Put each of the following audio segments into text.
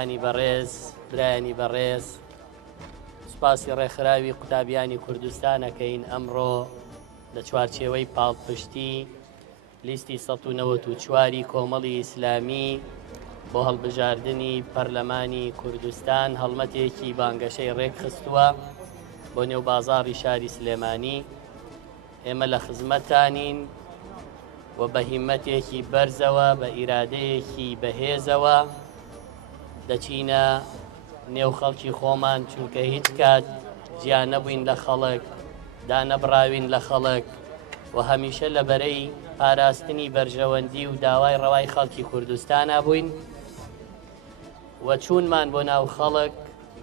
خۆشەویستانی بەڕێز برایانی بەڕێز سوپاسی ڕێکخراوی قوتابیانی کوردستانەکەین ئەمڕۆ لە چوارچێوەی پاڵپشتی لیستی ١٩٤ کۆمەڵی ئیسلامی بۆ هەڵبژاردننی پەرلەمانی کوردستان هەڵمەتێکی بانگەشەی ڕێکخستووە بۆ نێو بازاڕی شاری سلێمانی. ئێمە لە خزمەتانین و بە هیمەتێکی بەرزەوە بە ئیرادەیەکی بەهێزەوە دەچینە نێو خەڵکی خۆمان، چونکە هیچ کات گیان نەبووین لە خەڵک، دانەبراوین لە خەڵک و هەمیشە لە بەرەی پاراستنی بەرژەوەندی و داوای ڕەوای خەڵکی کوردستانە بووین و چوونمان بۆ ناو خەڵک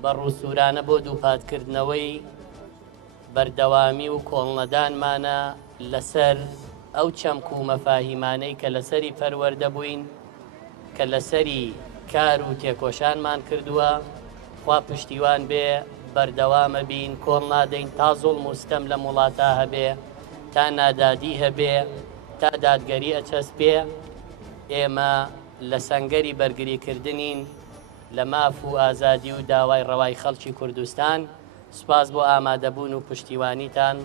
بە ڕووسورانە بۆ دووپاتکردنەوەی بەردەوامی و کۆڵنەدانمانە لەسەر ئەو چەمک و مەفاهیمانەی کە لەسەری پەروەردە بووین، کە لەسەری کار و تێکۆشانمان کردووە. خوا پشتیوان بێ بەردەوامە بین، کۆڵ نادەین تا زوڵم و ستەم لە وڵاتە هەبێ، تا نادادی هەبێ، تا دادگەری ئەچەسپێ. ئێمە لە سەنگەری بەرگریکردنین لە ماف و ئازادی و داوای ڕەوای خەڵکی کوردستان. سوپاس بۆ ئامادەبوون و پشتیوانیتان،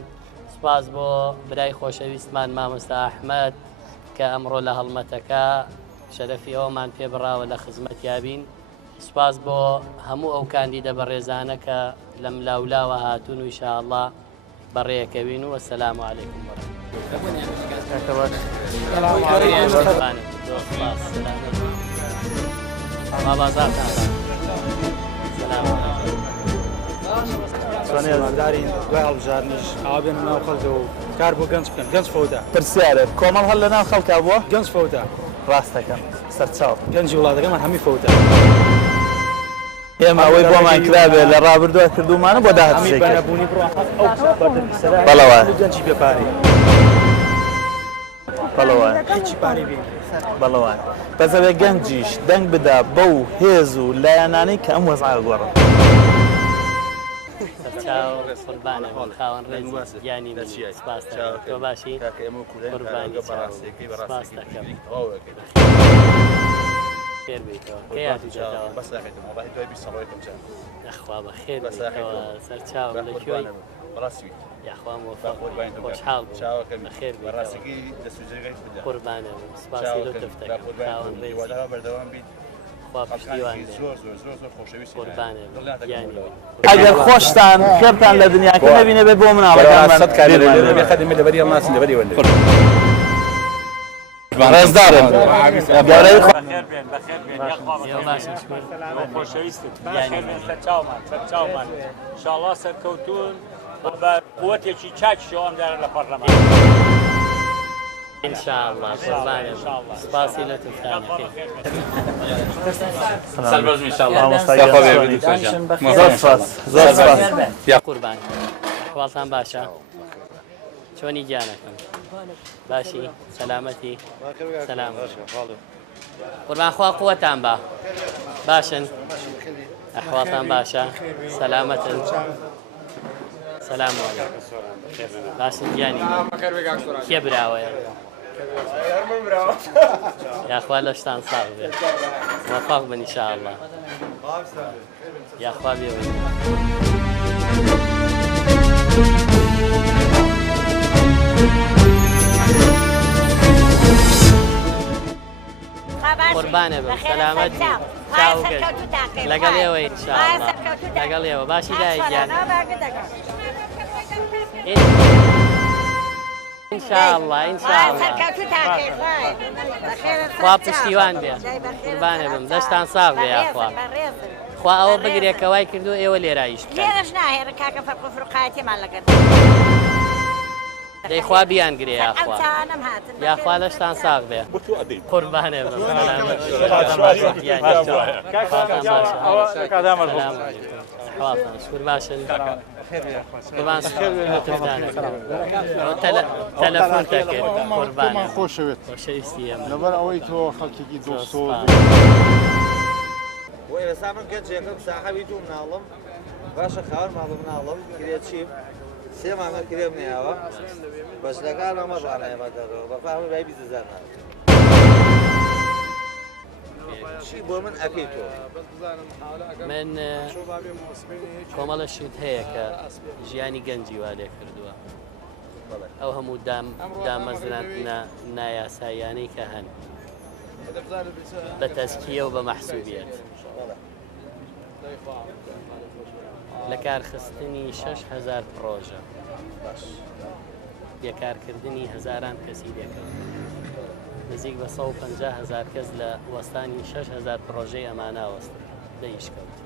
سوپاس بۆ برای خۆشەویستمان مامۆستا ئەحمەد کە ئەمڕۆ لە هەڵمەتەکە شەرەفی ئەومان پێبڕاوە لە خزمەتیابین. سوپاس بۆ هەموو ئەو کاندیدە بەڕێزانە کە لە ملاولاوە هاتوون و ئینشاءڵڵا بەڕێیەکەوین و وەسەلام عەلەیکوم دارین دوای هەڵبژاردنیش ئاوا بێن ناو خەڵکە و کار بۆ گەنج بکەن. گەنج فەوتە پرسیارە کۆمەڵ هەڵ لە ناو خەڵکا بووە؟ گەنج فەوتە ڕاستەکەم سەرچاو گەنجی وڵاتەکەمان هەمی فەوتە. ئێمە ئەوەی بۆمان کرابێ لە ڕابردووە کردومانە بۆ داهاتبوونی بەڵەوە گەنجی بێپاری بەڵەوە هیچی پارەی بێ بەڵەوە بەزەوێ گەنجیش دەنگ بدا بەو هێز و لایەنانەی کە ئەم وەزعە گۆڕن. قوربانە خاوەن ڕێز گیانی سپاس تۆ باشی قوربانی سپاس دەکەم. خێر بیتەوە کەی هاتوویتەوە؟ خوا بەخێر بیتەوە سەرچاوم لەکوێی یاخوا مۆفەق خۆشحاڵ بووم بەخێر بیتەوە قوربانە بووم سپاسی لەو دەفتەکەم خاوەن ڕێزی خوا پشتیوان قوربانە گیانی ئەگەر خۆشتان خێرتان لە دنیاکە نەبینێ بێ بۆ مناڵەکان ڕێزدارم گەورەی سەرچاومان ئینشاڵڵا سەرکەوتوون بە قووەتێکی چاکی شەوامدارە لە پەرلەمان ئینشاءڵڵا قوربانە سپاسی لە تفتانەکەی قوربان حواڵتان باشە؟ چۆنی گیانەکەم؟ باشی سەلامەتی سەلام قوربان خوا قووەتان بە باشن ئەحواڵتان باشە سەلامەتن سەلام باشن گیانی کێ براوەیە یاخوا لەشتان ساغ بێت موفق بن ئینشاءڵڵا یاخوا بێوێت قوربانە بم سەلامەتی لەگەڵ ئێوە ئینشاءڵڵا لەگەڵ ئێوە باشی دایگیان ئینشاءڵڵا ئینشاءڵڵا خوا پشتیوان بێ قوربانە بم دەشتان ساغ بێ یاخوا خوا ئەوە بگرێکەوای کردو ئێوە لێرایش لێرەش ناهێرن کاکە فەرق و فروقایەتیمان لەگەڵ دەیخوا بیان گرێ یاخوا یاخوا لەشتان ساغ بێ قوربانێ بم شکر باشن قوربان تەلەفۆن دەکرد قوربانە خۆشەویستی ئێمە لەبەر ئەوەی تۆ خەڵکێکی دۆستۆ وای ئێستا من گەنجێکم ساحەبی دوو مناڵم باشە خاوەن ماڵە مناڵم کرێت چیم سێ مانگە کرێم نێیاوە بەس لەگەڵ ئەمە ڕانایە بەدەڕەوە بەفامی بای 20,000 ناوە چی بۆ من ئەەکەی تۆ من کۆمەڵە شت هەیە کە ژیانی گەنجی وا لێ کردووە ئەو هەموو دامەزران نایاساییانەی کە هەن بە تەسکیە و بە مەحسوبیەت لە کارخستنی 6,000 پرۆژە بێکارکردنی هەزاران کەسی دێکەوت نزیک بە 150,000 کەس لە وەستانی 6,000 پرۆژەی ئەماناوەست دەیشکەوت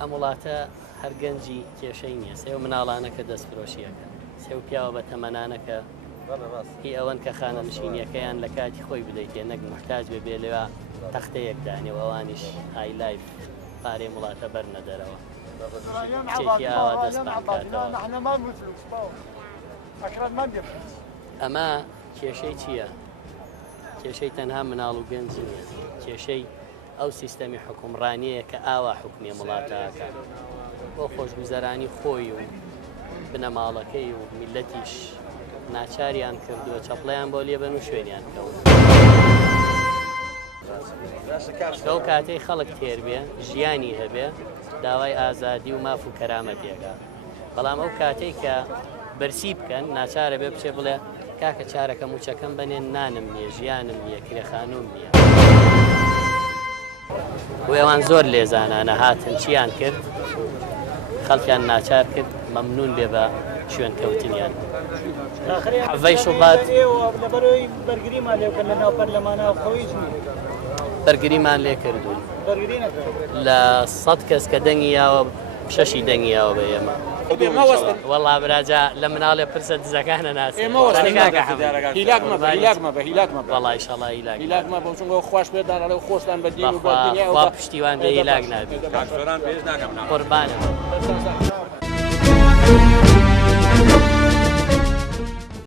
ئەم وڵاتە هەر گەنجی کێشەی نییە سێو مناڵانەکە دەستفرۆشیەکە سێو پیاوە بە تەمەنانەکە هی ئەوەن کە خانە نشینیەکەیان لە کاتی خۆی بدەیتێ نەک محتاج بێ لەوە تەختەیەک دانێ و ئەوانیش های لایف پارەی وڵاتە بەرنە دەرەوە کچێکی ئاوا دەستپاکاتەوە ئەمە کێشەی چییە؟ کێشەی تەنها مناڵ و گەنج نییە کێشەی ئەو سیستەمی حکومڕانیەیە کە ئاوا حکومی وڵاتەکە بۆ خۆشگوزەرانی خۆی و بنەماڵەکەی و میلەتیش ناچاریان کردووە چەپڵیان بۆ لێبن و شوێنیان کەون لەو کاتەی خەڵک تێر بێ ژیانی هەبێ داوای ئازادی و ماف و کەرامەتێکە بەڵام ئەو کاتەی کە بەرسی بکەن ناچارە بێ بچێ بڵێ کاکە چارەکە موچەکەم بنێن نانم نییە ژیانم نییە کرێخانوم نییە و ئەوان زۆر لێزانانە هاتن چیان کرد خەڵکیان ناچار کرد مەمنون بێ بە شوێن کەوتنیان حەڤەی شوڵات لەبەرەوەی بەرگریمان لێکەن لە ناو پەرلەمانە خۆیش بەرگریمان لێ کردوون لە 100 کەس کە دەنگیاوە 6 دەنگیاوە بە ئێمە وەڵا براجا لە مناڵێ پرسە دزەکانە ناسی وەڵا ئیشەڵا هیلاکمە بۆ چونکە خۆش پێداڕێ خۆشتان بە دین و بە دنیا و پشتیوان بە هیلاک نابێت قوربانە